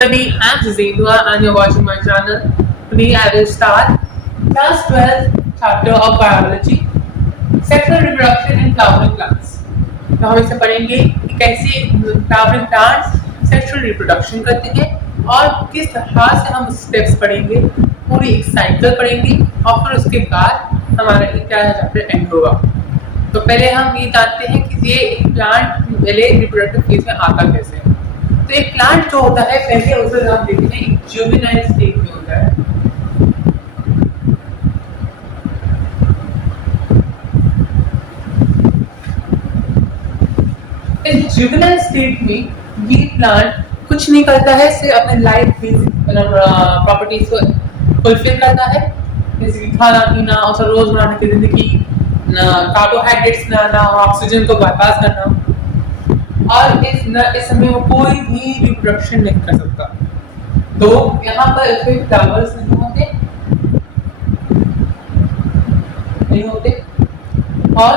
Study, I'm Zidua and you're watching my channel. Today I will start class 12 chapter of biology, sexual reproduction in flowering plants. तो हम इसे पढ़ेंगे कि कैसे flowering plants sexual reproduction करते हैं और किस तरह से हम स्टेप्स पढ़ेंगे, पूरी एक साइकिल पढ़ेंगे और फिर उसके बाद हमारा क्या चैप्टर एंड होगा। तो पहले हम ये जानते हैं कि ये एक प्लांट पहले रिप्रोडक्टिव फेज में आता कैसे है। तो एक प्लांट जो होता है पहले उसे हम देखते हैं एक जुवेनाइल स्टेट में होता है। इस जुवेनाइल स्टेट में ये प्लांट कुछ नहीं करता है, सिर्फ अपने लाइफ प्रॉपर्टीज को फुलफिल करता है, जैसे कि खाना पीना और रोजमर्रा की जिंदगी, कार्बोहाइड्रेट्स ना ऑक्सीजन को बाईपास करना, और इस समय वो कोई भी रिप्रोडक्शन नहीं कर सकता। तो यहाँ पर इसमें फ्लावर्स नहीं होते और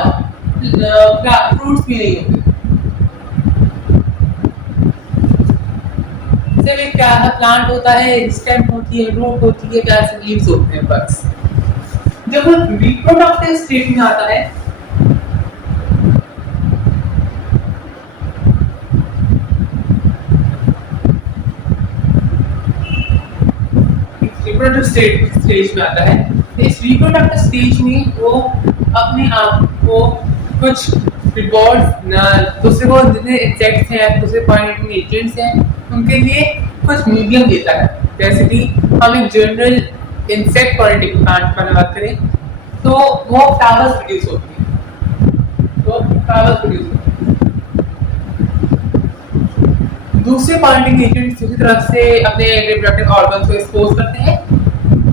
फ्रूट्स भी नहीं होते। सिर्फ एक क्या प्लांट होता है, स्टेम होती है, रूट होती है, क्या लीव्स होते हैं बस। जब वो रिप्रोडक्टिव स्टेट में आता है स्टेज में आता है, तो इस रिप्रोडक्टिव स्टेज में वो अपने आप को कुछ रिवॉर्ड दूसरे को जितने इंसेक्ट्स हैं, दूसरे पॉइंट एजेंट्स हैं, उनके लिए कुछ मीडियम देता है। जैसे कि हम एक जनरल इंसेक्ट पॉलिटिक प्लांट पर बात करें तो वो फ्लावर्स प्रोड्यूस होती है, दूसरे पॉलिटिक एजेंट्स दूसरी तरफ से अपने रिप्रोडक्टिव ऑर्गन्स को एक्सपोज करते हैं।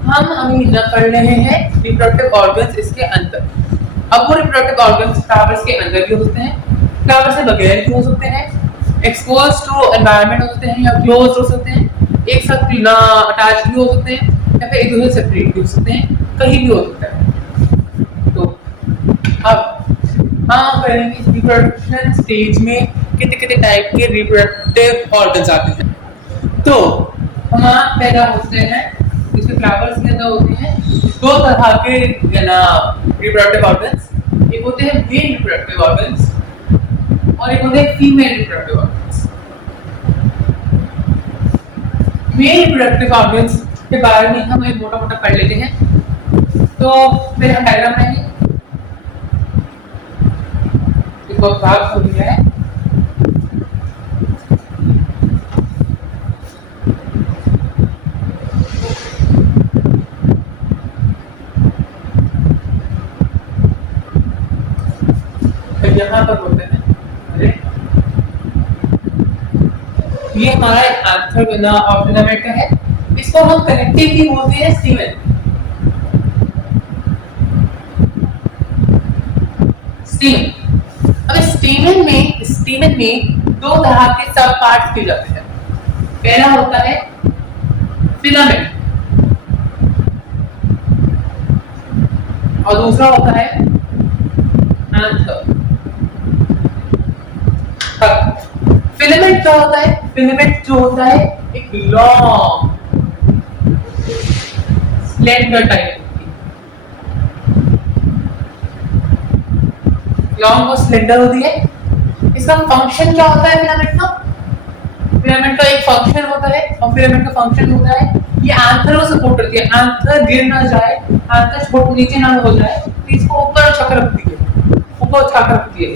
हम अभी न पढ़ रहे हैं रिप्रोडक्टिव ऑर्गन्स इसके अंदर। अब वो रिप्रोडक्टिव ऑर्गन्स फ्लावर्स के अंदर भी हो सकते हैं, फ्लावर से बगैर भी हो सकते हैं, एक्सपोज टू एनवायरनमेंट हो सकते हैं या क्लोज हो सकते हैं, एक साथ ना अटैच भी हो सकते हैं या फिर एक दूसरे से सेपरेट भी हो सकते हैं, कहीं भी हो सकता है। तो अब हम करेंगे रिप्रोडक्शन स्टेज में कितने कितने टाइप के रिप्रोडक्टिव ऑर्गन्स आते हैं। तो हमारा पहला होते हैं जिसके फ्लावर्स के अंदर होते हैं दो तरह के रिप्रोडक्टिव ऑर्गन्स, एक होते हैं मेल रिप्रोडक्टिव ऑर्गन्स और एक होते हैं female reproductive organs. Male reproductive organs के बारे में हम एक मोटा मोटा पढ़ लेते हैं। तो फिर हम डायग्राम बनाएंगे, इसको भाग हो गया है। यहाँ पर बोलते हैं ये हमारा एंथर ऑर्गेनामेंट का है, इसको हम कनेक्टिवली बोलते हैं स्टीमेन। अब स्टीमेन में दो तरह के सब पार्ट्स किए जाते हैं। पहला होता है फिलामेंट और दूसरा होता है एंथर। फिलामेंट क्या होता है? फिलामेंट जो होता है एक लॉन्ग स्लेंडर टाइप, लॉन्ग और स्लेंडर होती है। इसका फंक्शन क्या होता है फिलामेंट का? फिलामेंट का एक फंक्शन होता है और फिलामेंट का फंक्शन होता है ये एंथर को सपोर्ट करती है, एंथर गिर ना जाए, एंथर छोड़ नीचे ना हो जाए, तो इसको ऊपर उठा कर रखती है, ऊपर उठा कर रखती है,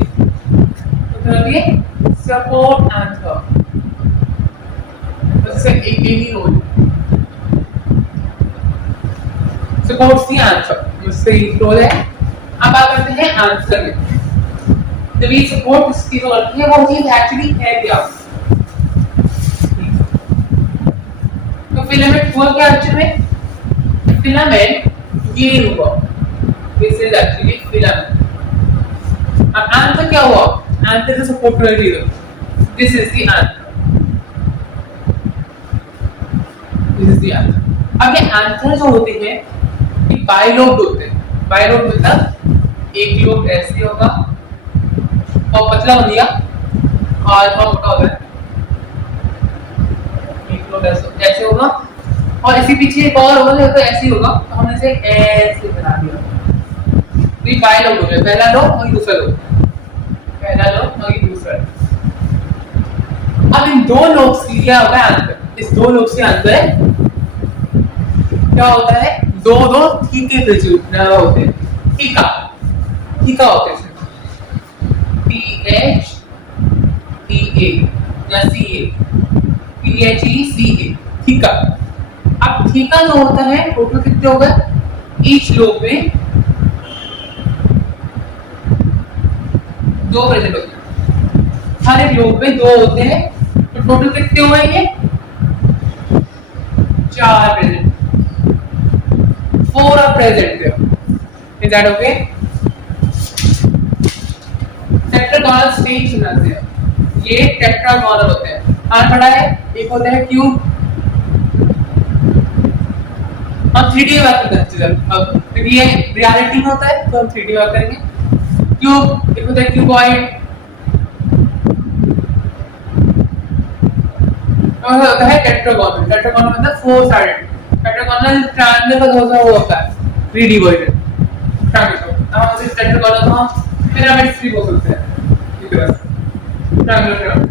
सपोर्ट एंथर। जैसे एक ही रोल सपोर्ट्स द एंथर, उससे रोल है। अब बात करते हैं आंसर में। तो ये सपोर्ट इसकी जो करती है वो चीज एक्चुअली है क्या? तो फिलामेंट हुआ क्या एक्चुअली में? फिलामेंट ये हुआ, दिस इज एक्चुअली फिलामेंट। अब आंसर क्या हुआ? Anther is a support material. This is the anther. अब ये anther जो होते हैं ये बाइलोब्ड होते हैं। बाइलोब्ड मतलब एक लोब ऐसे होगा और पतला हो गया और थोड़ा मोटा होता है, एक लोब होगा, और इसी पीछे एक और होगा तो ऐसे ही होगा, तो हमने इसे ऐसे बना दिया। ये बाय लोग हो गए, पहला लो और दूसरा लो, पहला लो और दूसरा। अब इन दो लोग से क्या होता है अंतर, इस दो लोग से अंतर क्या होता है, दो दो ठीके होते हैं, ठीका ठीका होते हैं, TH TA या CA THECA ठीका। अब ठीका जो होता है टोटल कितने होगा, ईच लोग में दो प्रेजेंट होते हैं, हर एक लोग में दो होते हैं, तो टोटल कितने हुए ये, 4 present, 4 are present there. Is that okay? Tetragonal stage बनाते हैं, ये टेट्रागोनल होते हैं। और बड़ा है, एक होता है क्यूब, हम 3D बात करते हैं, अब ये रियलिटी में होता है तो हम 3D बात करेंगे। क्यूब, एक होता है क्यूबॉइड, और होता है टेट्रागोनल। टेट्रागोनल मतलब 4 साइडेड, टेट्रागोनल ट्रायंगल का दूसरा वो होता है 3D वर्जन ट्रायंगल। हम इस टेट्रागोनल को हम पिरामिड भी बोल सकते हैं, इस तरह से ट्रायंगल टेट्रागोनल।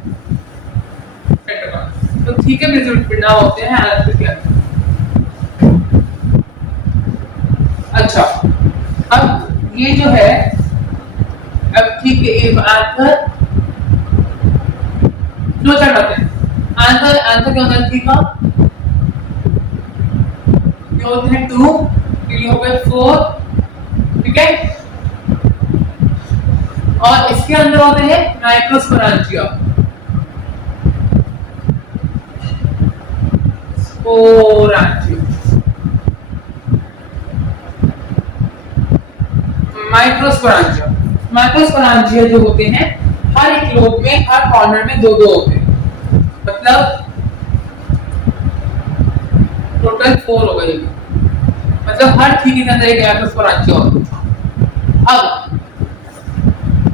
तो ठीक है, रिजल्ट बिना होते हैं आंसर क्या। अच्छा, अब ये जो है, अब ठीक है, एक आंसर दो चार बातें, आंसर क्या होता है, ठीक है, ये होते हैं 2, ये हो गए 4, ठीक है, और इसके अंदर होते हैं माइक्रोस्पोरांजिया, स्पोरांजिया, माइक्रोस्पोरांजिया। माइक्रोस्पोरांजिया जो होते हैं हर एक लोब में, हर कॉर्नर में दो दो होते हैं, मतलब टोटल 4 हो गए, मतलब हर ठीके के अंदर एक माइक्रोस्पोरांजिया होता है। अब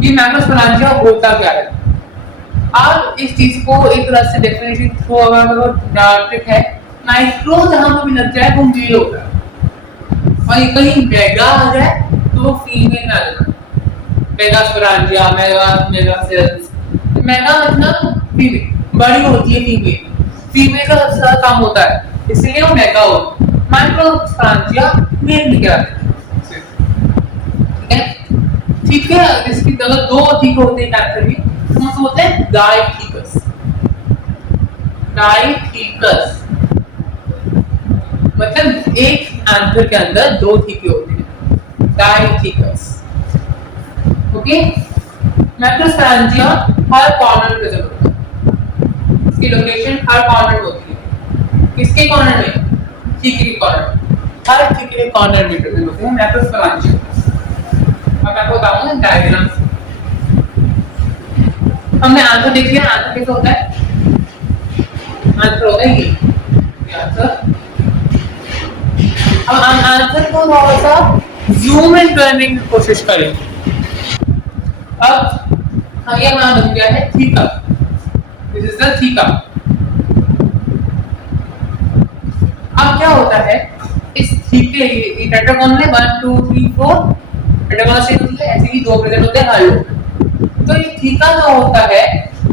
ये माइक्रोस्पोरांजिया होता क्या है, आप इस चीज को एक तरह से डेफिनेशन थ्रो ट्रिक है, माइक्रो जहां पर भी लग जाए वो मेल होता है, और ये कहीं मेगा आ जाए तो वो फीमेल में आ जाता है। मेगास्पोरांजिया, मेगा सेल्स, मेगा मतलब फीमेल, बड़ी होती है फीमेल, फीमेल का सबसे ज्यादा काम होता है, इसलिए वो मेगा होता है। माइक्रोस्पोरांजिया मेल में क्या है, ठीक है। इसकी अगर दो ठीक होते हैं कैरेक्टर भी, कौन से होते हैं, डाइथीकस, डाइथीकस मतलब एक आंसर के अंदर दो ठीके होते हैं, डाइथीकस, ओके। माइक्रोस्पोरांजिया हर कॉर्नर में प्रेजेंट होता है, इसकी लोकेशन हर कॉर्नर में होती है, किसके कॉर्नर में, ठीके के कॉर्नर में, हर ठीके के कॉर्नर में प्रेजेंट होते हैं माइक्रोस्पोरांजिया। अब मैं आपको बताऊंगा डायग्राम, हमने आंसर देख लिया, आंसर कैसे होता है, आंसर होता है ये आंसर। अब हम आंसर को थोड़ा सा जूम इन करने की कोशिश करेंगे। अब ये हमारा बन गया है theta, this is the theta. अब क्या होता है, इस थीटे ये टेट्रागोनल है 1 2 3 4, टेट्रागोनल शेप होती है, ऐसे ही दो प्रेजेंट होते हैं हर लोग। तो ये थीटा जो होता है,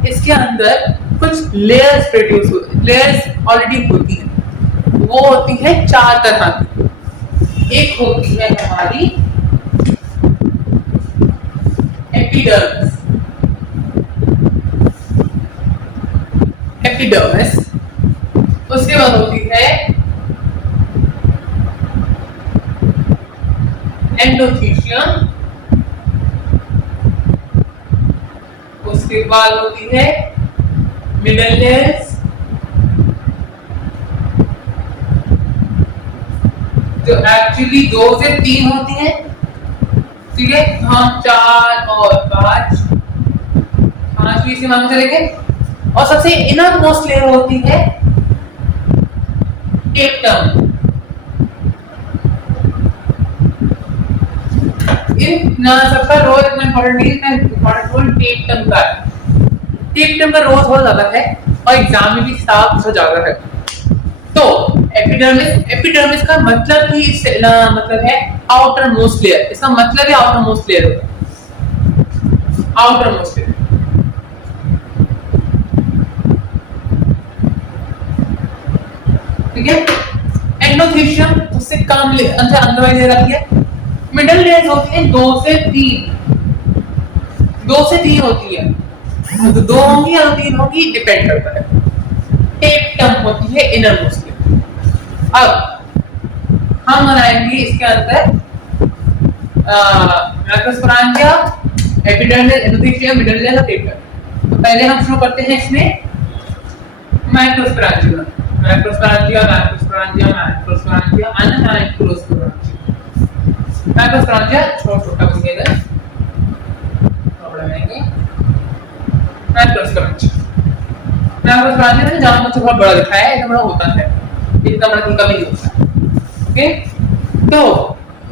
इसके अंदर कुछ लेयर्स प्रोड्यूस होती हैं, लेयर्स ऑलरेडी होती हैं, वो होती है 4 तरह की। एक होती है हमारी एपिडर्मिस, एपिडर्मिस, उसके बाद होती है एंडोथीशियम, उसके बाद होती है मिडल लेयर्स, जो एक्चुअली 2 से 3 होती है, ठीक है। हम 4 और 5 भी इसे मान चलेंगे, और सबसे इनर मोस्ट लेयर होती है टेप्टम। इन सबका रोल इतना इंपॉर्टेंट नहीं है, इंपॉर्टेंट रोल टेप्टम का है। टेप्टम का रोल बहुत ज्यादा है और एग्जाम में भी साफ पूछा जाता है। तो एपिडर्मिस का मतलब ही मतलब है आउटर मोस्ट लेयर, इसका मतलब है आउटर मोस्ट लेयर होता है, आउटर मोस्ट लेयर। ठीक है, एंडोथेलियम उससे कम अंदर लेयर आती है। मिडिल लेयर होती है 2 से 3 होती है, तो 2 होंगी या 3 होगी डिपेंड करता है। टेप्टम होती है इनर मोस्ट लेयर। अब हम बनाएंगे इसके अंदर मैक्रोस्पोरेंजिया, एपिडर्मिस, एंडोथेलियम, मिडिल लेयर और टेप्टम। तो पहले हम शुरू करते हैं इसमें मैक्रोस्पोरेंजिया, मैक्रोस्पोरेंजिया, मैक्रोस्पोरेंजिया, मैक्रोस्पोरेंजिया, मैक्रोस्पोरेंजिया छोटा बनेगा, बड़ा बनेंगे मैक्रोस्पोरेंजिया। मैक्रोस्पोरेंजिया ने जहां मुझे बहुत बड़ा दिखाया है, इतना बड़ा होता है, इतना बड़ा ठीक कभी नहीं होता। ओके, तो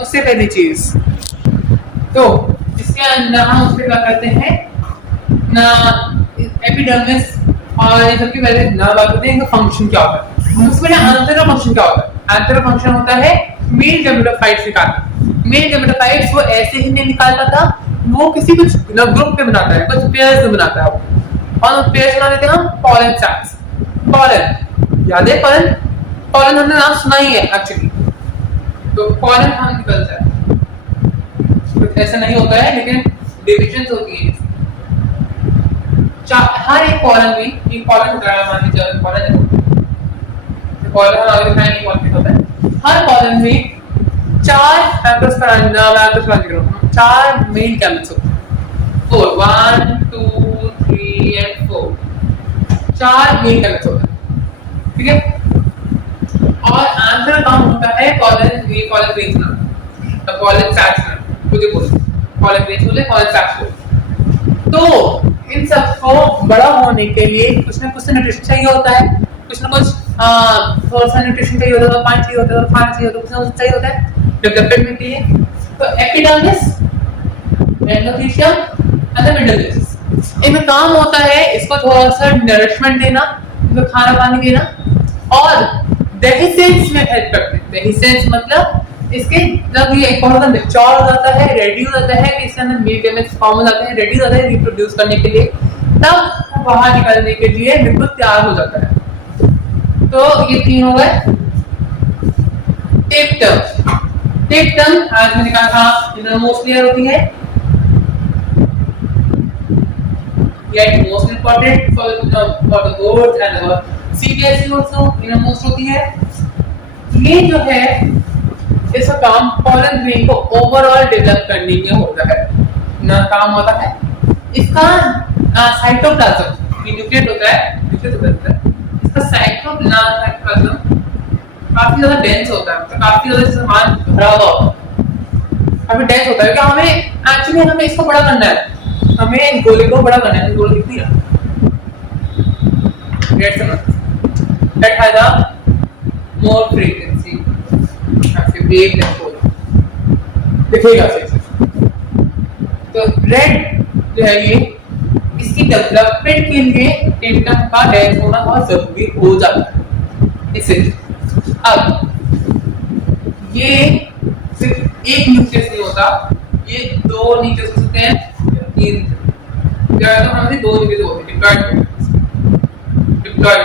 उससे पहली चीज, तो इसके अंदर हम उससे क्या करते हैं ना, एपिडर्मिस और ये सबके पहले ना बात करते हैं इनका फंक्शन क्या होता है। उसमें आंतरिक फंक्शन क्या होता है? आंतरिक फंक्शन होता है मेल गैमेटोफाइट्स निकालना। मेल गैमेटोफाइट्स वो ऐसे ही नहीं निकाल पाता, वो किसी कुछ ग्रुप में बनाता है, कुछ पेयर्स में बनाता है वो, और पेयर्स बना देते हैं हम पॉलन सैक्स। पॉलन याद है? पॉलन, पॉलन हमने नाम सुना ही है एक्चुअली, तो पॉलन हम निकलता है, कुछ ऐसा नहीं होता है, लेकिन डिविजन्स होती है। हर एक कॉलम में एक कॉलम होता है, मान लीजिए कॉलम है, कॉलम आगे दिखाएंगे कॉलम होता है। हर कॉलम में 4 मैक्रोस्पोरेंजिया, 4 मेन गैमेट्स होते हैं। 4 1 2 3 एंड 4, 4 मेन गैमेट्स होते हैं। ठीक है, और आंसर काम होता है कॉलम, ये कॉलम भेजना, तो कॉलम सैक्स में मुझे बोलो, कॉलम भेज बोले, कॉलम सैक्स बोले। तो इन सबको बड़ा होने के लिए कुछ ना कुछ न्यूट्रिशन चाहिए होता है, कुछ ना कुछ थोड़ा सा न्यूट्रिशन चाहिए होता है, पानी चाहिए होता है, खाना चाहिए होता है, कुछ ना कुछ चाहिए होता है डेवलपमेंट में के लिए। तो epidermis, endothelium and middle layer, इनका काम होता है इसको थोड़ा सा नरिशमेंट देना, इनको खाना पानी देना, और डेहिसेंस में हेल्प करते हैं। डेहिसेंस मतलब इसके जब ये एक बहुत मैच्योर हो जाता है, रेडी हो जाता है, कि इसके अंदर मिल्क गैमेट्स फॉर्म हो जाते हैं, रेडी हो जाता है रिप्रोड्यूस करने के लिए, तब बाहर निकलने के लिए बिल्कुल तैयार हो जाता है। तो ये 3 हो गए। टेप्टम, टेप्टम आज मैंने कहा था इनर मोस्ट लेयर होती है, ये most important for the board and our CBSE also, inner most होती है। ये जो है इसका काम पॉलन ग्रेन को ओवरऑल डेवलप करने में होता है, ना काम होता है इसका साइटोप्लाज्म, ये न्यूक्लियस होता है, न्यूक्लियस होता है, इसका साइटोप्लाज्म काफी ज्यादा डेंस होता है, तो काफी ज्यादा सामान भरा हुआ होता है, काफी डेंस होता है। क्या हमें एक्चुअली हमें इसको बड़ा करना है, हमें गोले को बड़ा करना है, गोले दिख रहा that has a more frequency, आपसे ब्रेक दिखेगा से। तो रेड जो है ये इसकी डेवलपमेंट के लिए टेप्टम का डेंस होना बहुत जरूरी हो जाता है। इसे अब ये सिर्फ एक न्यूक्लियस नहीं होता, ये 2 न्यूक्लियस हो सकते हैं, 3, तो हमारे 2 न्यूक्लियस होते हैं, डिप्लॉयड,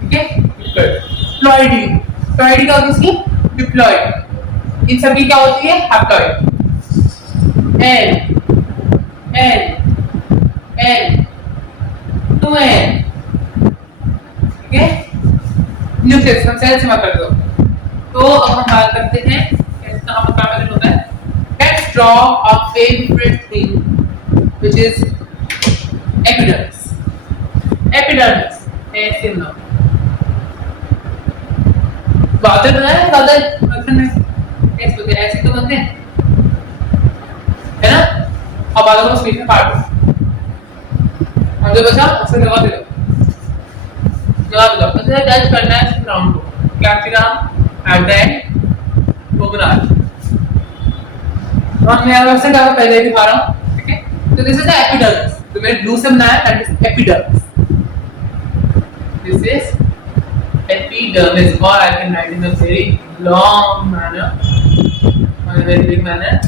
ठीक है, डिप्लॉयडी, डिप्लॉयडी क्या होती है? डिप्लॉयड। इन सभी क्या होती है? Haploid. N N N 2N, ठीक है, न्यूक्लियस हम सेल से मत कर दो। तो अब हम बात करते हैं इसका हम क्या करना होता है। Let's draw a favorite thing which is epidermis. Epidermis ऐसे ना बादल बनाए, बादल बचपन में कैसे होते हैं? ऐसे तो बनते हैं, है ना। अब बादल को स्पीड में काट दो, और जो बचा उसे लगा दो, उसे टच करना है ग्राउंड को, क्या हम एट द एंड घूमना। और मैं वैसे क्या पहले दिखा रहा हूँ, ठीक है। तो दिस इज द एपिडर्मिस, तो मैंने ब्लू से बनाया, that is epidermis, this is epidermis, or I can write in a very long manner, or a very big manner.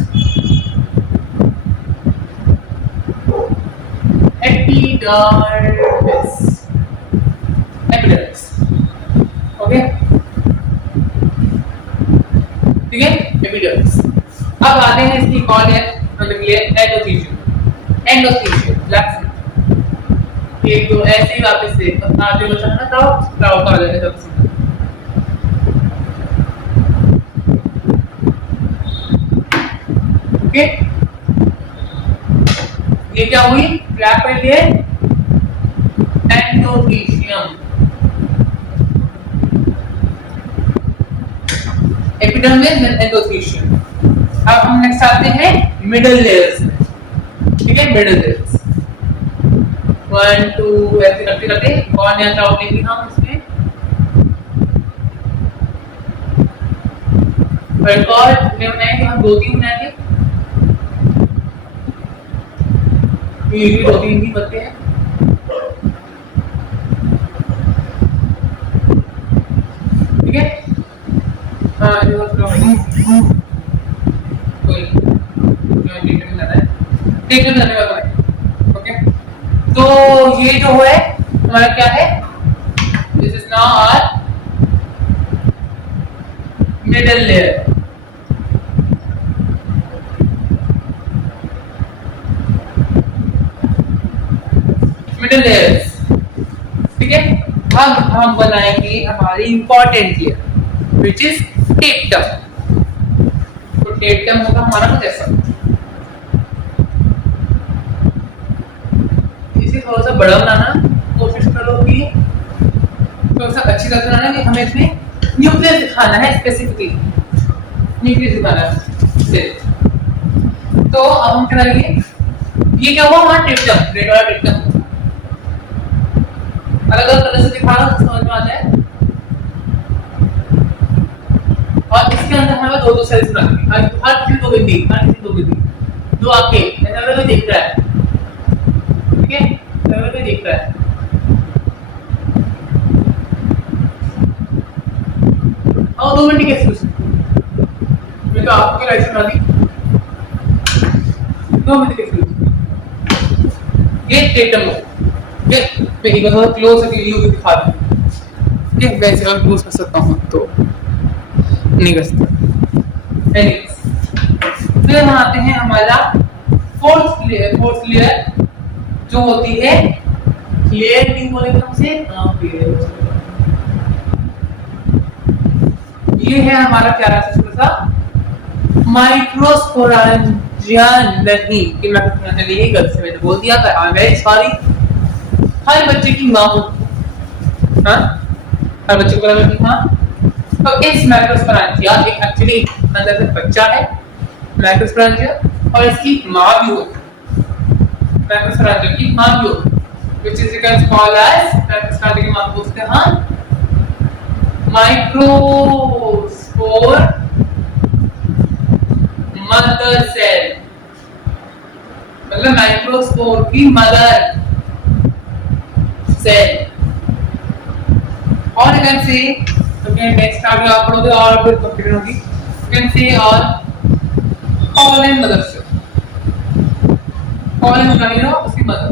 Epidermis. Epidermis. Okay. ठीक है, epidermis. अब आते हैं इसकी कौन है मतलब ये एंडोथीलियम. एंडोथीलियम ब्लैक एक तो ऐसे ही वापस से अपना जो बचा है ना क्राउड का आ जाएगा सबसे. ओके, ये क्या हुई ब्लैक पे लिए एंडोथीलियम. Epidermis and endothelium. अब हम नेक्स्ट आते हैं मिडिल लेयर्स में. ठीक है, मिडिल लेयर्स 1 2 ऐसे करते करते कौन या क्या होंगे हम इसमें रिकॉर्ड बनाएंगे. हम 2-3 बनाएंगे, ये 2-3 ही बनते हैं. ठीक है, हाँ ये ओके. तो ये जो है हमारा क्या है, this is now our middle layer. Middle layers. ठीक है, अब हम बनाएंगे हमारी important layer which is tectum. तो टेक्टम होगा हमारा कुछ ऐसा. थोड़ा सा बड़ा बनाना कोशिश करो कि थोड़ा सा अच्छी तरह बनाना कि हमें इसमें न्यूक्लियस दिखाना है, स्पेसिफिकली न्यूक्लियस दिखाना है. तो अब हम क्या करेंगे, ये क्या हुआ हमारा टेक्टम, रेड वाला टेक्टम. अलग अलग तरह से दिखा रहा हूं, समझ में आता है. और इसके अंदर हमें 2-2 सेल्स बनानी है. हर किसी 2 बिंदी, दो आंखें ऐसा भी दिख रहा है. ठीक है, भी दिख रहा है. और 2 मिनट कैसे कुछ मैं तो आपकी लाइसेंस बना दी. 2 मिनट कैसे ये टेक्टम है. ये मैं एक बार क्लोज करके व्यू दिखा दूं. ठीक है, वैसे और क्लोज कर सकता हूं तो नहीं कर सकता. एनीवेज, फिर हम आते हैं हमारा फोर्थ लेयर जो होती है लेयर नहीं बोले हमसे. ये है हमारा क्या रहा सा माइक्रोस्पोरेंजिया. नहीं कि मैं यही गलती से मैंने बोल दिया था. I am very sorry. हर बच्चे की मां होती है. हाँ, हर बच्चे को लगा कि हाँ. तो इस माइक्रोस्पोरेंजिया एक एक्चुअली अंदर से बच्चा है माइक्रोस्पोरेंजिया, और इसकी मां भी होती है. माइक्रोस्पोरेंजिया की मां भी होती है which is you can call as microsporangia की मां बोलते हैं हम माइक्रोस्पोर मदर सेल. मतलब माइक्रोस्पोर की मदर सेल. और you can say again next आगे आप पढ़ोगे और फिर कंप्लीट होगी. you can say और कॉलन मदर सेल. कॉलन बनाई ना उसकी मदर.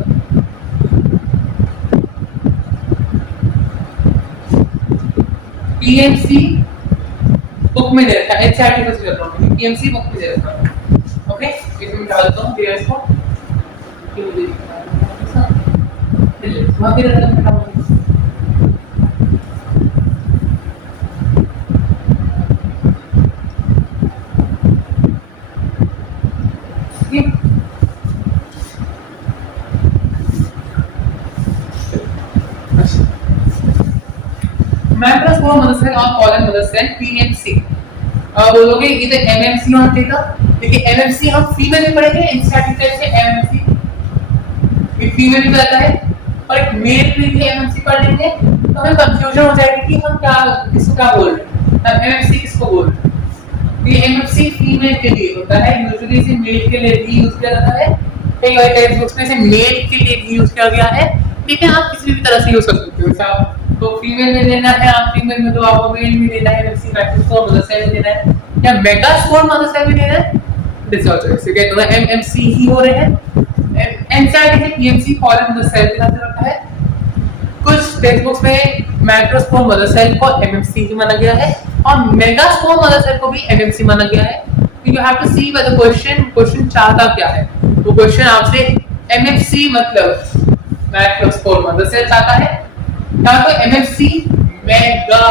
पीएमसी बुक में दे रखा है. एचआरटी से चल रहा हूं. पीएमसी बुक में दे रखा है. ओके, इसमें डालता हूं फिर इसको क्यों दे रखा है. वहां पे रखा है. मैक्रोस्पोर मदर सेल और कॉलन मदर सेल पीएमसी. बोलोगे इधर एमएमसी और थीटा. देखिए एमएमसी हम फीमेल में पढ़ेंगे. इंस्टेटिक से एमएमसी एक फीमेल में रहता है और एक मेल के लिए एमएमसी पढ़ लेंगे तो हमें कंफ्यूजन हो जाएगी कि हम क्या किसको क्या बोल रहे हैं. एमएमसी किसको बोल रहे हैं. ये एमएमसी फीमेल के लिए होता है. यूजुअली इसे मेल के लिए भी यूज किया जाता है. कई बार टेक्स्ट बुक्स में से मेल के लिए भी यूज किया गया है. ठीक है, आप किसी भी तरह से यूज कर सकते हो. तो फीमेल में लेना है, आप फीमेल में तो आपको मेल में लेना है, एमएमसी माइक्रोस्पोर मदर सेल में लेना है, या मेगास्पोर मदर सेल में लेना है, दिस ऑल्सो ठीक है। तो एमएमसी ही हो रहे हैं। एनसीईआरटी में पीएमसी फॉरेन मदर सेल के साथ रखा है। कुछ टेक्स्ट में माइक्रोस्पोर मदर सेल को एमएमसी ही माना गया है और मेगास्पोर मदर सेल को भी एमएमसी माना गया है। You have to see whether question चाहता क्या है। वो क्वेश्चन आपसे एमएमसी मतलब माइक्रोस्पोर मदर सेल चाहता है या तो MFC mega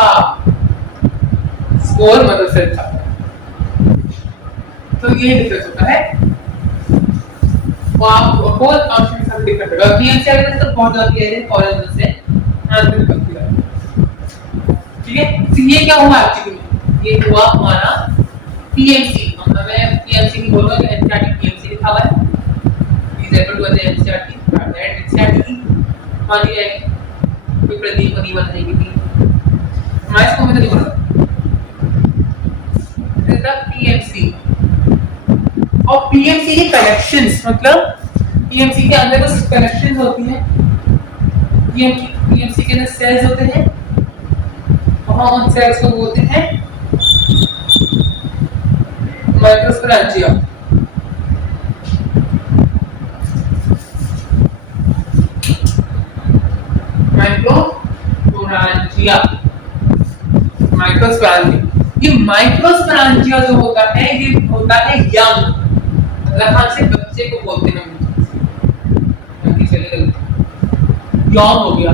spore mother cell चाहता है। तो ये डिफरेंस होता है। वो आप होल फंक्शन के साथ डिफरेंट होगा। पीएमसी अगर तो बहुत ज्यादा क्लियर है फॉरेन मदर सेल आंसर निकल गया। ठीक है, तो ये क्या हुआ एक्चुअली में? ये हुआ हमारा पीएमसी। मैं पीएमसी नहीं बोलूंगा, एनसीईआरटी पीएमसी लिखा हुआ है। Is equal to NCERT that NCERT मान लिया है कोई प्रतीक नहीं बन जाएगी थी हमारे इसको मैं तो नहीं बोलूंगा। दिस इज द पीएमसी और पीएमसी के कनेक्शंस मतलब पीएमसी के अंदर कुछ कनेक्शंस होती हैं। पीएमसी के अंदर सेल्स होते हैं और उन सेल्स को बोलते हैं माइक्रोस्पोरेंजिया। ये माइक्रोस्पोरेंजिया जो होता है ये होता है यंग, मतलब हम से बच्चे को बोलते हैं। यंग हो गया,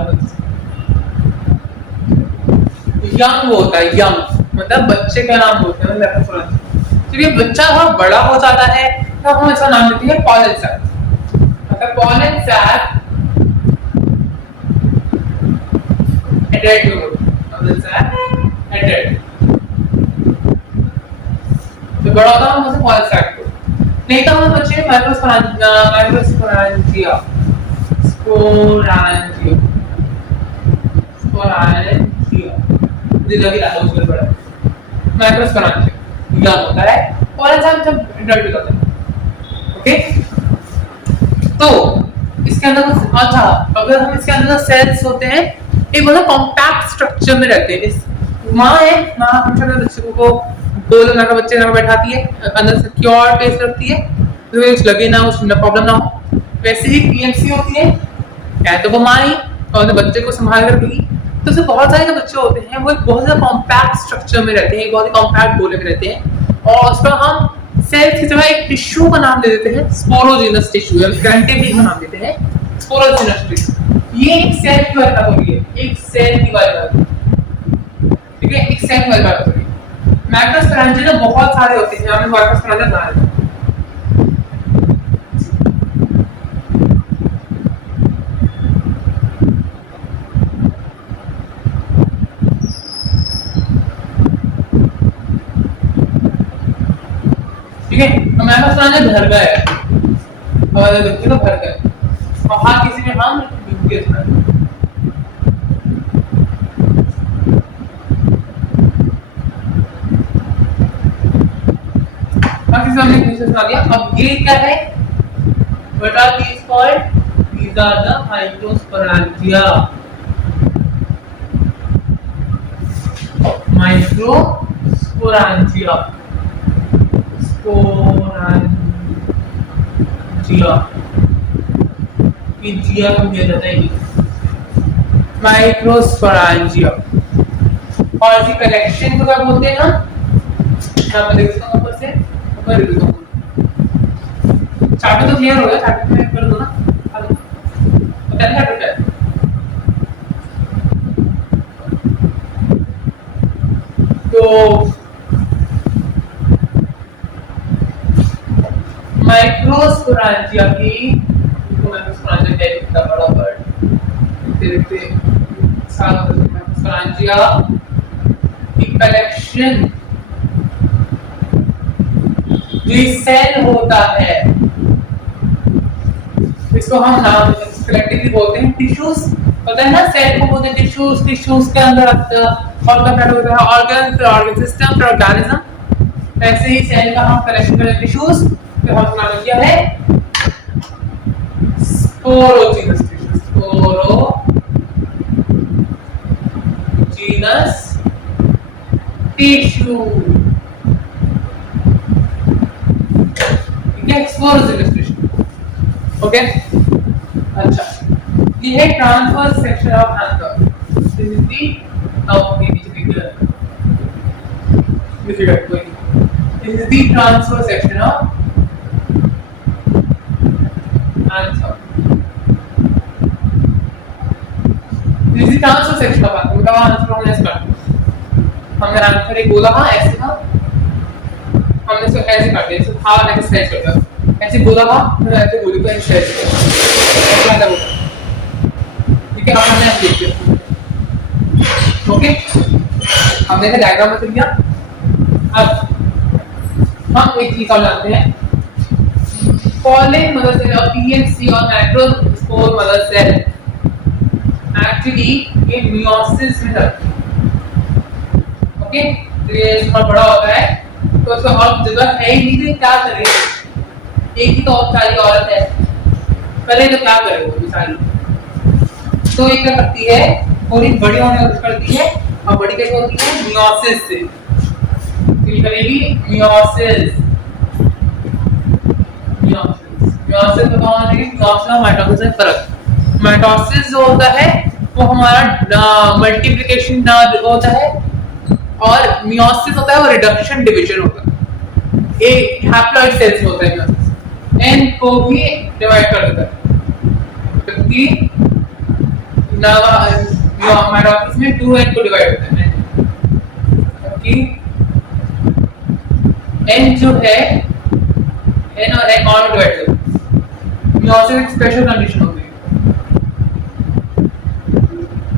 यंग होता है, यंग मतलब बच्चे का नाम बोलते हैं। जब ये बच्चा थोड़ा बड़ा हो जाता है तब हम इसका नाम देते हैं पॉलन सैक। मतलब पॉलन सैक तो बड़ा होता है उसे पॉलन सैक को। नहीं तो हम बच्चे माइक्रोस्पोरेंजिया जितना भी लाता उसमें बड़ा माइक्रोस्पोरेंजिया याद होता है पॉलन सैक जब एडल्ट होता है। ओके, तो इसके अंदर कुछ अच्छा, अगर हम इसके अंदर सेल्स होते हैं एक बहुत कॉम्पैक्ट स्ट्रक्चर में रहते हैं। इस माँ है, माँ हमेशा अपने बच्चे को गोल बना कर बच्चे को बैठाती है, अंदर सिक्योर प्लेस रखती है तो कुछ लगे ना, उसमें प्रॉब्लम ना हो। वैसे ही पीएमसी होती है तो वो माँ ही और बच्चे को संभाल कर रखेगी। तो उसमें बहुत सारे जो बच्चे होते हैं वो एक बहुत ज्यादा कॉम्पैक्ट स्ट्रक्चर में रहते हैं, बहुत ही कॉम्पैक्ट गोले में रहते हैं और उसका हम सेल्स की जगह एक टिश्यू का नाम दे देते हैं स्पोरोजिनस टिश्यू या ग्रंटेटिव का नाम देते हैं स्पोरोजिनस टिश्यू। ये एक सेल की बात हो रही है, एक सेल की बात, ठीक है, एक सेल की बात हो रही है। माइक्रोस्पोरेंजिया बहुत सारे होते हैं, हमने माइक्रोस्पोरेंजिया बना लिया। ठीक है, तो माइक्रोस्पोरेंजिया भर गए और देखिए तो भर गए और हाँ किसी में हम न्यूक्लियस में हमने न्यूक्लियस बना दिया। अब ये क्या है? What are these called? These are the microsporangia. Microsporangia. Sporangia. ये जिया को दिया जाता है माइक्रोस्पोरेंजिया। और इसी कलेक्शन को क्या बोलते हैं हम? यहाँ पर देखते हैं ऊपर से ऊपर लिख दो। चार्ट तो क्लियर हो गया, चार्ट में कर दो ना। पता नहीं क्या है तो माइक्रोस्पोरेंजिया की माइक्रोस्पोरेंजिया टाइप का बड़ा वर्ड देखते माइक्रोस्पोरेंजिया की कलेक्शन जो सेल होता है इसको हम नाम कलेक्टिवली बोलते हैं टिश्यूज। पता है ना, सेल को बोलते हैं टिश्यूज। टिश्यूज के अंदर ऑर्गन होता है, ऑर्गन सिस्टम और ऑर्गेनिज्म। ऐसे ही सेल का हम कलेक्शन करते हैं टिश्यूज, तो हम नाम किया है स्पोरोजिनस टिश्यू। जीनस टिश्यू, ठीक है, एक्सपोजर टिश्यू, ओके। अच्छा, ये है transverse section of anchor, this is the this is the transverse section of anther. This is the transverse section of anther. मतलब आंसर हमने ऐसे काट दिया, हमने आंसर एक बोला, हाँ ऐसे था, हमने इसको ऐसे काट दिया, इसको हाँ ऐसे स्ट्रेच कर दिया, ऐसे बोला हाँ, फिर ऐसे बोली को स्ट्रेच कर दिया, ऐसा बोला, ठीक है। अब हमने ऐसे देख लिया, ओके, हमने ऐसे डायग्राम बना दिया। अब हम एक चीज और जानते हैं, पॉलन मदर सेल और पीएमसी और मैक्रोस्पोर मदर सेल एक्चुअली ये मियोसिस में रहती है, ओके। तो ये थोड़ा बड़ा होता है, तो उसका और जगह है ही नहीं, तो क्या करें, एक ही तो और सारी औरत है, पहले तो क्या करे वो सारी, तो ये क्या करती है, थोड़ी बड़ी होने की कोशिश करती है, और बड़ी कैसे होती है, मियोसिस से, करेगी मियोसिस, मियोसिस में कौन है, मियोसिस और माइटोसिस में फर्क, माइटोसिस जो होता है वो हमारा मल्टीप्लिकेशन होता है, और मियोसिस होता है वो रिडक्शन डिवीजन होता है, एक हैप्लॉइड सेल्स होता है मियोसिस, एन को भी डिवाइड कर देता है, जबकि माइटोसिस में 2n को डिवाइड होता है, जबकि n जो है n और n और डिवाइड होता है, मियोसिस एक स्पेशल कंडीशन होती है,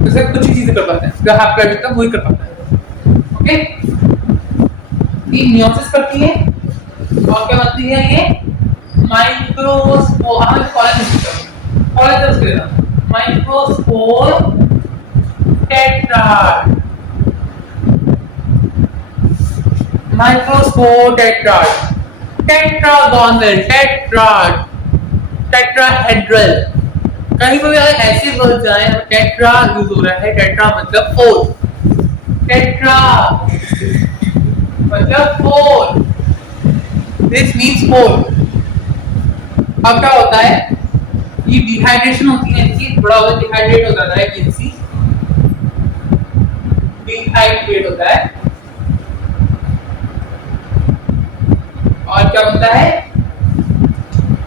जैसे कुछ ही चीजें कर पाते हैं, जो हैप्लॉइड होता है वही कर पाता है, ओके। ये मियोसिस करती है और क्या बनती है, ये microspore, microspore tetrad, microspore tetrad, tetragonal, tetrad, tetrahedral, कहीं पर ऐसे वर्ड जाए टेट्रा यूज हो रहा है, टेट्रा मतलब 4, टेट्रा मतलब 4, दिस मींस 4। अब क्या होता है, ये डिहाइड्रेशन होती है, इनकी थोड़ा और डिहाइड्रेट हो जाता है, किसी डिहाइड्रेट होता है, और क्या होता है,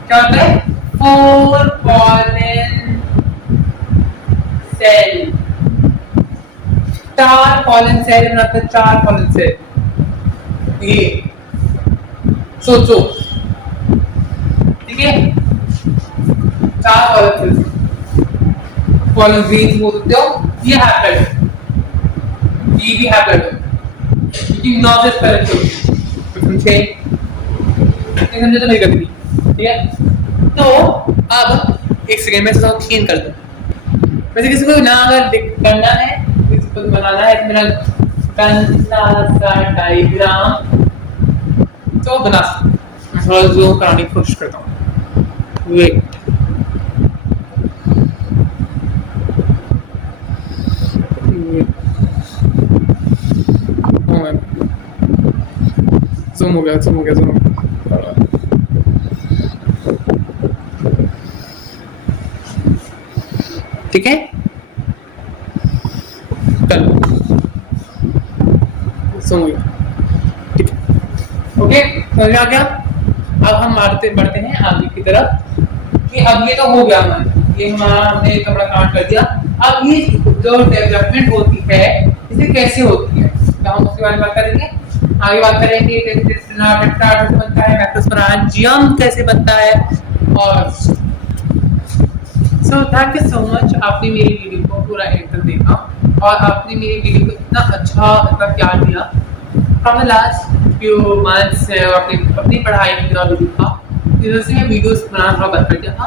क्या होता है, 4 पॉलन सेल, 4 पॉलन सेल बनाता है, 4 पॉलन सेल, ये सोचो, ठीक है, 4 पॉलन सेल, पॉलन ग्रेन्स बोलते हो, ये हैप्लॉइड, ये भी हैप्लॉइड, क्योंकि नॉर्मल पैरेंट समझे, समझे तो नहीं करती, ठीक है। तो अब एक सेकंड में इसको क्लीन कर दूं, वैसे किसी को ना अगर करना है, किसी को बनाना है मेरा कंसा सा डायग्राम, तो बना सकते, मैं थोड़ा जो कराने की कोशिश करता हूँ, वेट, ज़ूम हो गया, ज़ूम हो गया, ज़ूम हो गया, ठीक है, कर ज़ूम हो गया, ठीक है, ओके, समझ आ गया। अब हम बढ़ते हैं आगे की तरफ, कि अब ये तो हो गया हमारा, ये हमारा हमने कपड़ा काट कर दिया, अब ये जो डेवलपमेंट होती है इसे कैसे होती है, तो हम उसके बारे में बात करेंगे, आगे बात करेंगे कैसे बनता है, मैक्रोस्पोरेंजियम कैसे बनता है, और so thank you so much, आपने मेरी वीडियो को पूरा एंड तक देखा, और आपने मेरी वीडियो को इतना अच्छा प्यार दिया from the last few months, आपने अपनी पढ़ाई में मेरा वीडियो था, इस वजह से मैं वीडियोस बनाना थोड़ा बंद कर दिया था,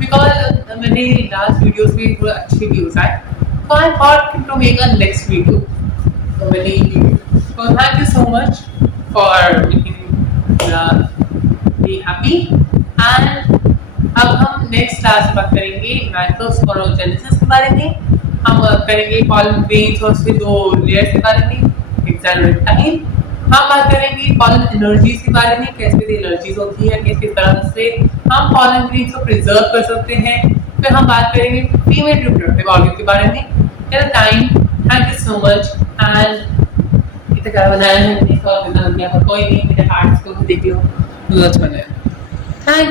बिकॉज मैंने लास्ट वीडियोस में थोड़े अच्छे व्यूज आए, तो I thought to make a next video, तो मैंने ये video, so thank you so much for making me happy, and अब हम नेक्स्ट क्लास में बात करेंगे माइक्रोस्पोरोजेनेसिस के बारे में, हम करेंगे पॉलन ग्रेन्स और उसके 2 लेयर्स के बारे में, टाइम। हम बात करेंगे पॉलन एनर्जीज के बारे में, कैसे एनर्जीज होती है, किस तरह से हम पॉलन ग्रेन्स को प्रिजर्व कर सकते हैं। फिर हम बात करेंगे फीमेल रिप्रोडक्टिव ऑर्गन के बारे में। Time, thank you so much. And इतना क्या बनाया है, कोई नहीं, मेरे हार्ट को देख लो, अच्छा बनाया। थैंक